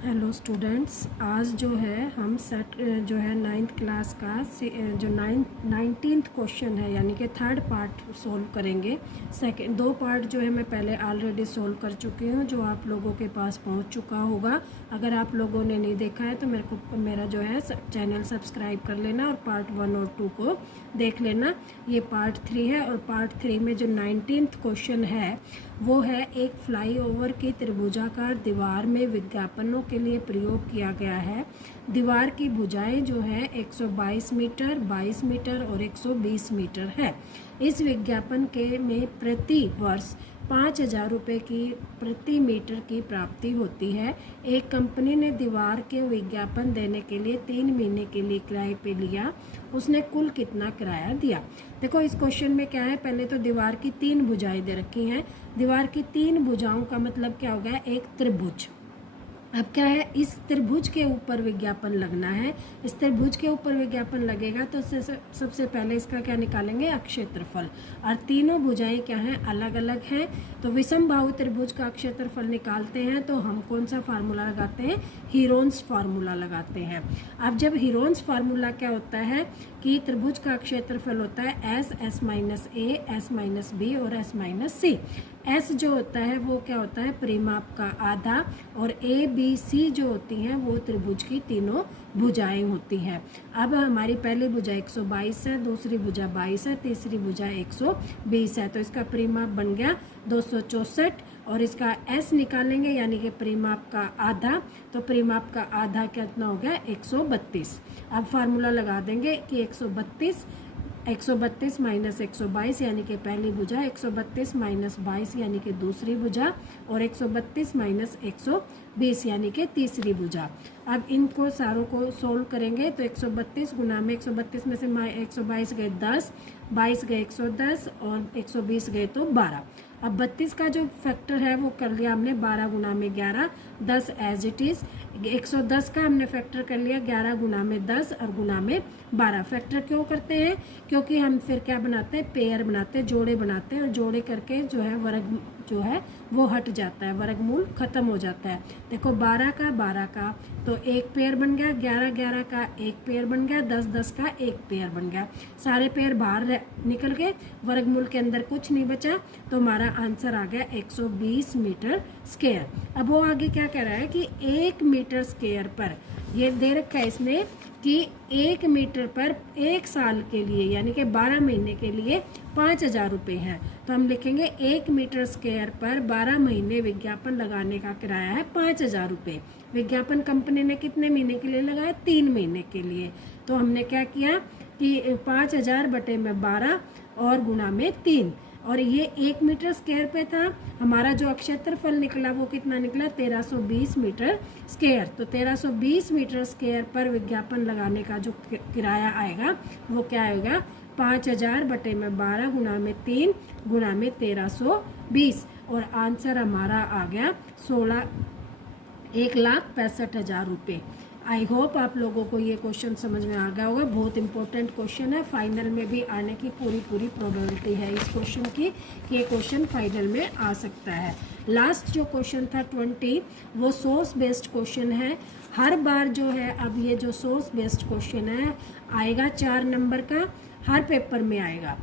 Hello students, आज जो है हम सेट जो है नाइन्थ क्लास का जो 19th क्वेश्चन है यानी कि थर्ड पार्ट सोल्व करेंगे। सेकंड दो पार्ट जो है मैं पहले ऑलरेडी सोल्व कर चुकी हूँ, जो आप लोगों के पास पहुँच चुका होगा। अगर आप लोगों ने नहीं देखा है तो मेरा जो है चैनल सब्सक्राइब कर लेना और पार्ट 1 और 2 को देख लेना। ये पार्ट 3 है और पार्ट 3 में जो 19th क्वेश्चन है वो है एक फ्लाईओवर की त्रिभुजाकार दीवार में विज्ञापनों के लिए प्रयोग किया गया है। दीवार की भुजाएं जो है 122 मीटर, 22 मीटर और 120 मीटर है। इस विज्ञापन के में प्रति वर्ष 5,000 रुपये की प्रति मीटर की प्राप्ति होती है। एक कंपनी ने दीवार के विज्ञापन देने के लिए 3 महीने के लिए किराए पे लिया। उसने कुल कितना किराया दिया? देखो इस क्वेश्चन में क्या है, पहले तो दीवार की 3 भुजाएं दे रखी हैं। दीवार की 3 भुजाओं का मतलब क्या हो गया? एक त्रिभुज। अब क्या है, इस त्रिभुज के ऊपर विज्ञापन लगना है। इस त्रिभुज के ऊपर विज्ञापन लगेगा तो सबसे पहले इसका क्या निकालेंगे? अक्षेत्रफल। और तीनों भुजाएं क्या हैं? अलग अलग हैं। तो विषमबाहु त्रिभुज का अक्षेत्रफल निकालते हैं तो हम कौन सा फार्मूला लगाते हैं? हीरोन्स फार्मूला लगाते हैं। अब जब हीरोन्स फार्मूला क्या होता है कि त्रिभुज का क्षेत्रफल होता है एस, एस माइनस ए, एस माइनस बी और एस माइनस सी। एस जो होता है वो क्या होता है? परिमाप का आधा। और ए बी सी जो होती हैं वो त्रिभुज की तीनों भुजाएं होती हैं। अब हमारी पहली भुजा 122 है, दूसरी भुजा 22 है, तीसरी भुजा 120 है। तो इसका परिमाप बन गया 264 और इसका एस निकालेंगे यानी कि परिमाप का आधा। तो परिमाप का आधा कितना हो गया? 132। अब फार्मूला लगा देंगे कि 132 माइनस 122 यानी कि पहली भुजा, 132 माइनस 22 यानी कि दूसरी भुजा और 132 माइनस 120 यानी कि तीसरी भुजा। अब इनको सारों को सोल्व करेंगे तो 132 गुना में 132 में से 122 गए 10, 22 गए 110 और 120 गए तो 12। अब 32 का जो फैक्टर है वो कर लिया हमने 12 गुना में 11, 10 एज इट इज़। 110 का हमने फैक्टर कर लिया 11 गुना में 10 और गुना में 12। फैक्टर क्यों करते हैं? क्योंकि हम फिर क्या बनाते हैं? पेयर बनाते हैं, जोड़े बनाते हैं और जोड़े करके जो है वर्ग जो है वो हट जाता है, वर्गमूल खत्म हो जाता है। देखो 12 का तो एक पेयर बन गया, 11 का एक पेयर बन गया, 10 का एक पेयर बन गया। सारे पेयर बाहर निकल गए, वर्गमूल के अंदर कुछ नहीं बचा। तो हमारा आंसर आ गया 120 मीटर स्क्वायर। अब वो आगे क्या कह रहा है कि 1 मीटर स्क्वायर पर, ये दे रखा है इसमें कि 1 मीटर पर 1 साल के लिए यानी कि 12 महीने के लिए 5,000 रुपये है। तो हम लिखेंगे 1 मीटर स्क्वायर पर 12 महीने विज्ञापन लगाने का किराया है 5,000 रुपये। विज्ञापन कंपनी ने कितने महीने के लिए लगाया? 3 महीने के लिए। तो हमने क्या किया कि 5,000 बटे में 12 और गुना में 3 और ये 1 मीटर स्क्वायर पे था। हमारा जो क्षेत्रफल निकला वो कितना निकला? 1320 मीटर स्क्वायर। तो 1320 मीटर स्क्वायर पर विज्ञापन लगाने का जो किराया आएगा वो क्या आएगा? 5,000 बटे में 12 गुना में 3 गुना में 1320 और आंसर हमारा आ गया 1,65,000 रुपये। आई होप आप लोगों को ये क्वेश्चन समझ में आ गया होगा। बहुत इंपॉर्टेंट क्वेश्चन है, फाइनल में भी आने की पूरी प्रोबेबिलिटी है इस क्वेश्चन की कि ये क्वेश्चन फाइनल में आ सकता है। लास्ट जो क्वेश्चन था 20 वो सोर्स बेस्ड क्वेश्चन है। हर बार जो है अब ये जो सोर्स बेस्ड क्वेश्चन है आएगा 4 नंबर का, हर पेपर में आएगा,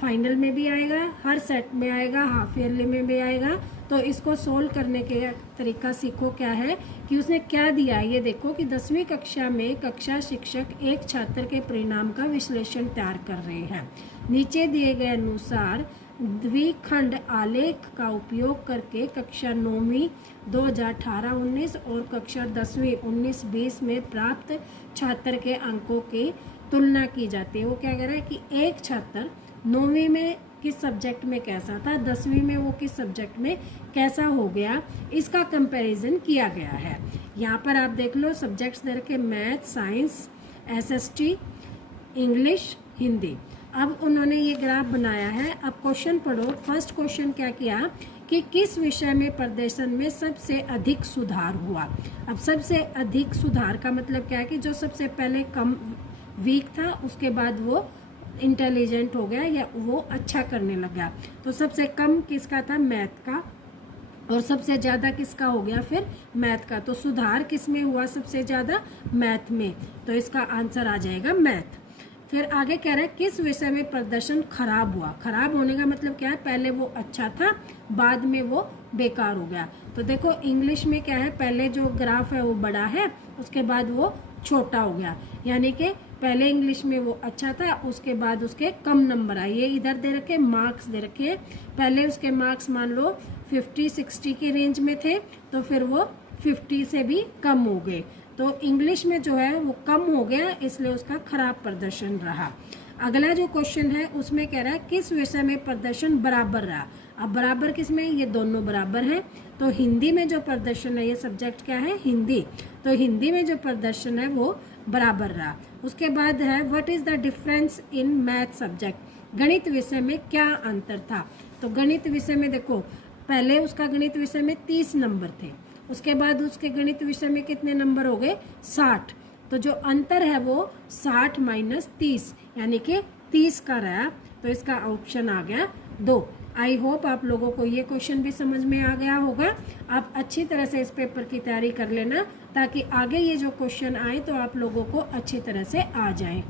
फाइनल में भी आएगा, हर सेट में आएगा, हाफ ईयरली में भी आएगा। तो इसको सोल्व करने के तरीका सीखो क्या है कि उसने क्या दिया है। ये देखो कि 10वीं कक्षा में कक्षा शिक्षक एक छात्र के परिणाम का विश्लेषण तैयार कर रहे हैं। नीचे दिए गए अनुसार द्विखंड आलेख का उपयोग करके कक्षा 9वीं 2018-19 और कक्षा 10वीं 19-20 में प्राप्त छात्र के अंकों की तुलना की जाती है। वो क्या कह रहा है कि एक छात्र 9वीं में किस सब्जेक्ट में कैसा था, 10वीं में वो किस सब्जेक्ट में कैसा हो गया, इसका कंपैरिजन किया गया है। यहाँ पर आप देख लो सब्जेक्ट्स दे रखे math, science, SST, English, Hindi. अब उन्होंने ये ग्राफ बनाया है। अब क्वेश्चन पढ़ो। फर्स्ट क्वेश्चन क्या किया कि किस विषय में प्रदर्शन में सबसे अधिक सुधार हुआ। अब सबसे अधिक सुधार का मतलब क्या है कि जो सबसे पहले कम वीक था उसके बाद वो इंटेलिजेंट हो गया या वो अच्छा करने लग गया। तो सबसे कम किसका था? मैथ का। और सबसे ज़्यादा किसका हो गया फिर मैथ का। तो सुधार किस में हुआ सबसे ज़्यादा, मैथ में। तो इसका आंसर आ जाएगा मैथ। फिर आगे कह रहा है किस विषय में प्रदर्शन खराब हुआ। खराब होने का मतलब क्या है, पहले वो अच्छा था बाद में वो बेकार हो गया। तो देखो इंग्लिश में क्या है, पहले जो ग्राफ है वो बड़ा है, उसके बाद वो छोटा हो गया, यानी कि पहले इंग्लिश में वो अच्छा था, उसके बाद उसके कम नंबर आए। ये इधर दे रखे मार्क्स दे रखे, पहले उसके मार्क्स मान लो 50-60 के रेंज में थे, तो फिर वो 50 से भी कम हो गए। तो इंग्लिश में जो है वो कम हो गया, इसलिए उसका खराब प्रदर्शन रहा। अगला जो क्वेश्चन है उसमें कह रहा है किस विषय में प्रदर्शन बराबर रहा। अब बराबर किस में, ये दोनों बराबर हैं। तो हिंदी में जो प्रदर्शन है, ये सब्जेक्ट क्या है, हिंदी, तो हिंदी में जो प्रदर्शन है वो बराबर रहा। उसके बाद है what is the difference in math subject, गणित विषय में क्या अंतर था। तो गणित विषय में देखो पहले उसका गणित विषय में 30 नंबर थे, उसके बाद उसके गणित विषय में कितने नंबर हो गए, 60। तो जो अंतर है वो 60 माइनस 30 यानी कि 30 का रहा। तो इसका ऑप्शन आ गया 2। आई होप आप लोगों को ये क्वेश्चन भी समझ में आ गया होगा। आप अच्छी तरह से इस पेपर की तैयारी कर लेना, ताकि आगे ये जो क्वेश्चन आए तो आप लोगों को अच्छी तरह से आ जाए।